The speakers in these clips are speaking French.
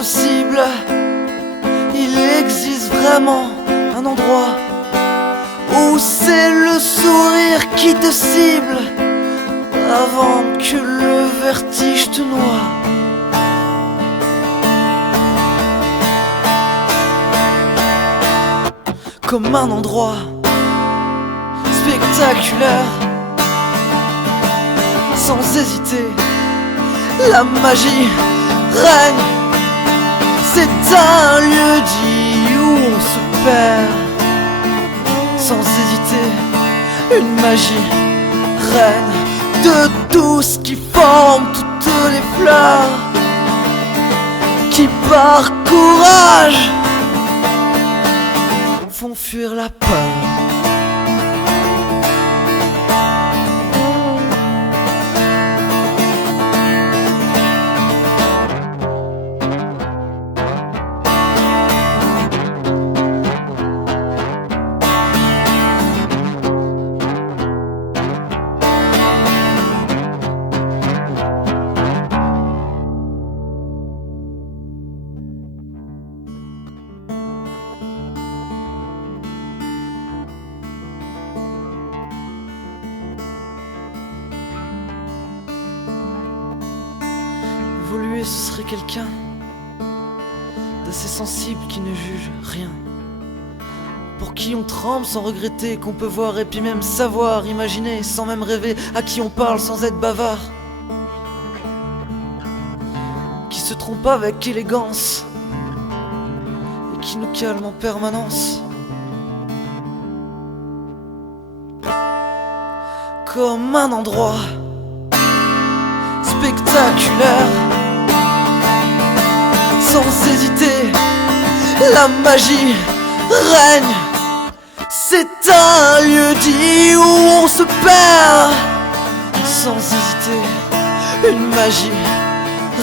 possible. Il existe vraiment un endroit où c'est le sourire qui te cible avant que le vertige te noie. Comme un endroit spectaculaire, sans hésiter, la magie règne. C'est un lieu dit où on se perd. Sans hésiter, une magie règne de tout ce qui forme toutes les fleurs, qui par courage font fuir la peur. Évoluer, ce serait quelqu'un d'assez sensible qui ne juge rien, pour qui on tremble sans regretter, qu'on peut voir et puis même savoir, imaginer sans même rêver, à qui on parle sans être bavard, qui se trompe avec élégance et qui nous calme en permanence. Comme un endroit spectaculaire, sans hésiter, la magie règne. C'est un lieu dit où on se perd. Sans hésiter, une magie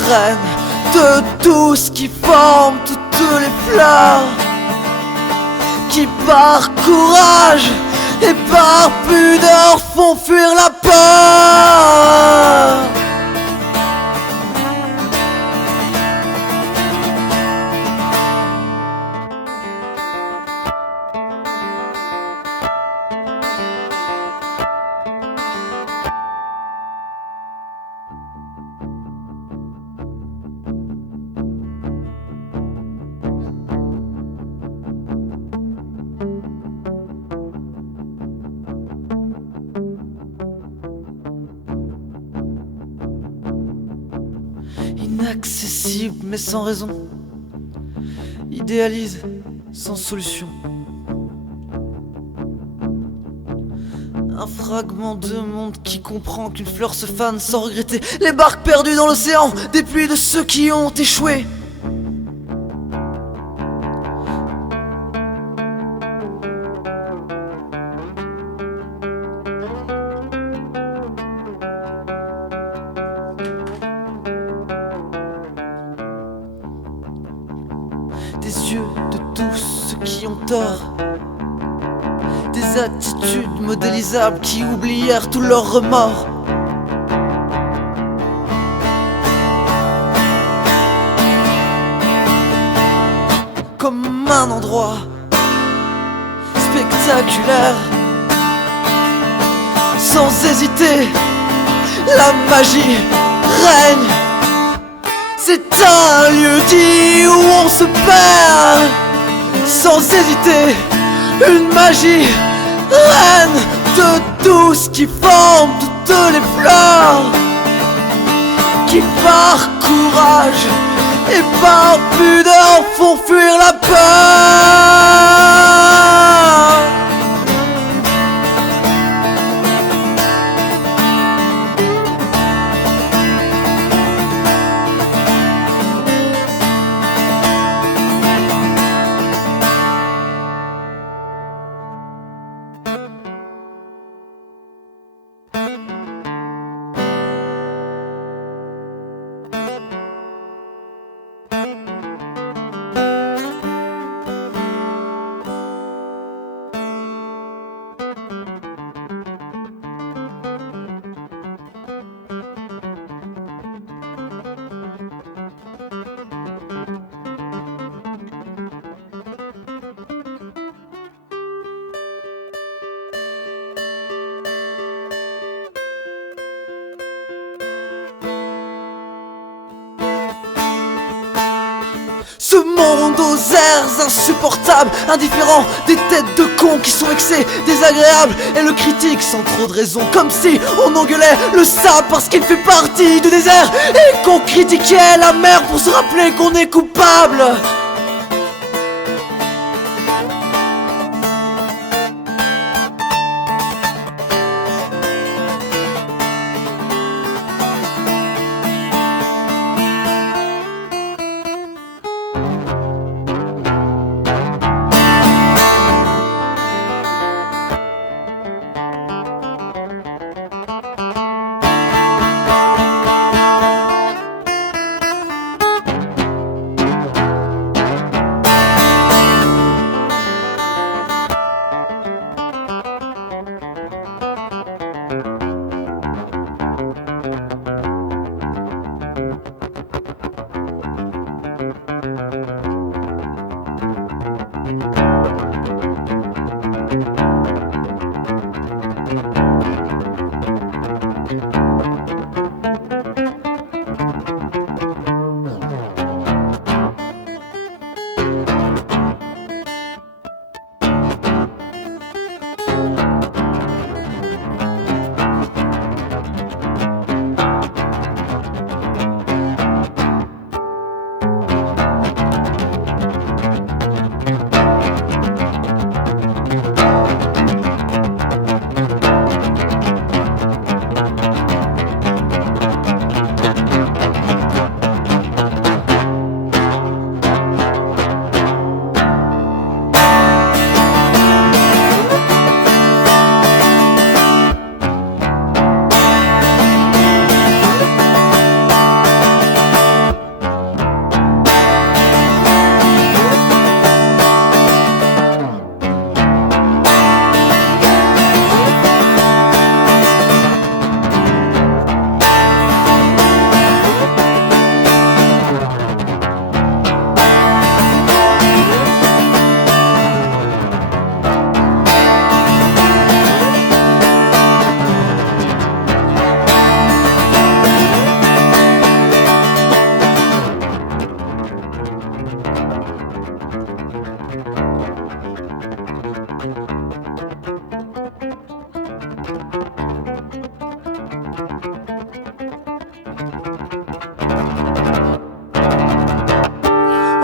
règne de tout ce qui forme toutes les fleurs, qui par courage et par pudeur font fuir la peur. Inaccessible mais sans raison, idéalise sans solution. Un fragment de monde qui comprend qu'une fleur se fane sans regretter les barques perdues dans l'océan, des pluies de ceux qui ont échoué. Des yeux de tous ceux qui ont tort, des attitudes modélisables qui oublièrent tous leurs remords. Comme un endroit spectaculaire, sans hésiter, la magie règne. C'est un lieu dit où on se perd. Sans hésiter, une magie règne de tout ce qui forme toutes les fleurs, qui par courage et par pudeur font fuir la peur. Ce monde aux airs insupportables, indifférents, des têtes de cons qui sont vexés, désagréables, et le critique sans trop de raison, comme si on engueulait le sable parce qu'il fait partie du désert, et qu'on critiquait la mer pour se rappeler qu'on est coupable.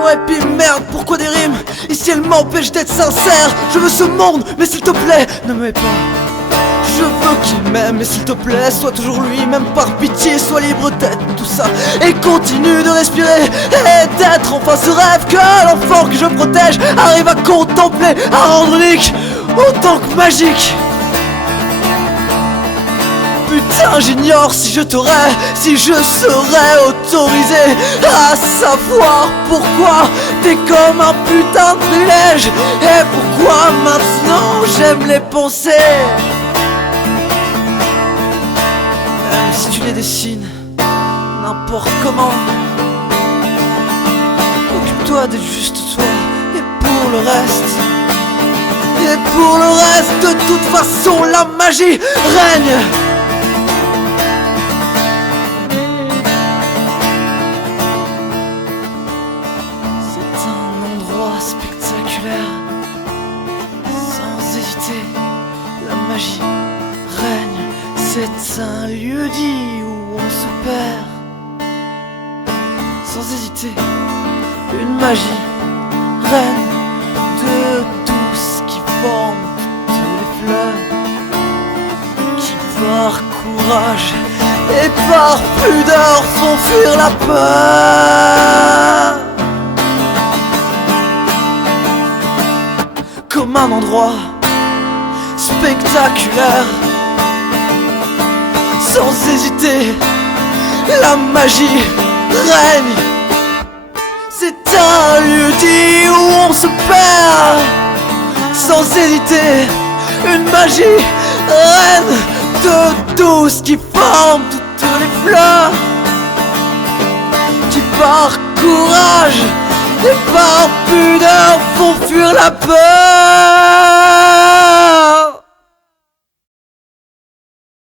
Ouais puis merde, pourquoi des rimes? Ici elles m'empêchent d'être sincère. Je veux ce monde, mais s'il te plaît, ne me hais pas. Je veux qu'il m'aime, mais s'il te plaît, sois toujours lui, même par pitié, sois libre d'être tout ça. Et continue de respirer et d'être enfin ce rêve que l'enfant que je protège arrive à contempler, à rendre unique autant que magique. Putain, j'ignore si je t'aurais, si je serais autorisé à savoir pourquoi t'es comme un putain de privilège, et pourquoi maintenant j'aime les penser. Même si tu les dessines n'importe comment, occupe-toi d'être juste toi, et pour le reste, de toute façon la magie règne. Spectaculaire, sans hésiter, la magie règne. C'est un lieu dit où on se perd. Sans hésiter, une magie règne de tout ce qui forme toutes les fleurs, qui par courage et par pudeur font fuir la peur. Comme un endroit spectaculaire, sans hésiter, la magie règne. C'est un lieu dit où on se perd. Sans hésiter, une magie règne de tout ce qui forme toutes les fleurs, qui par courage et par pudeur font fuir la peur.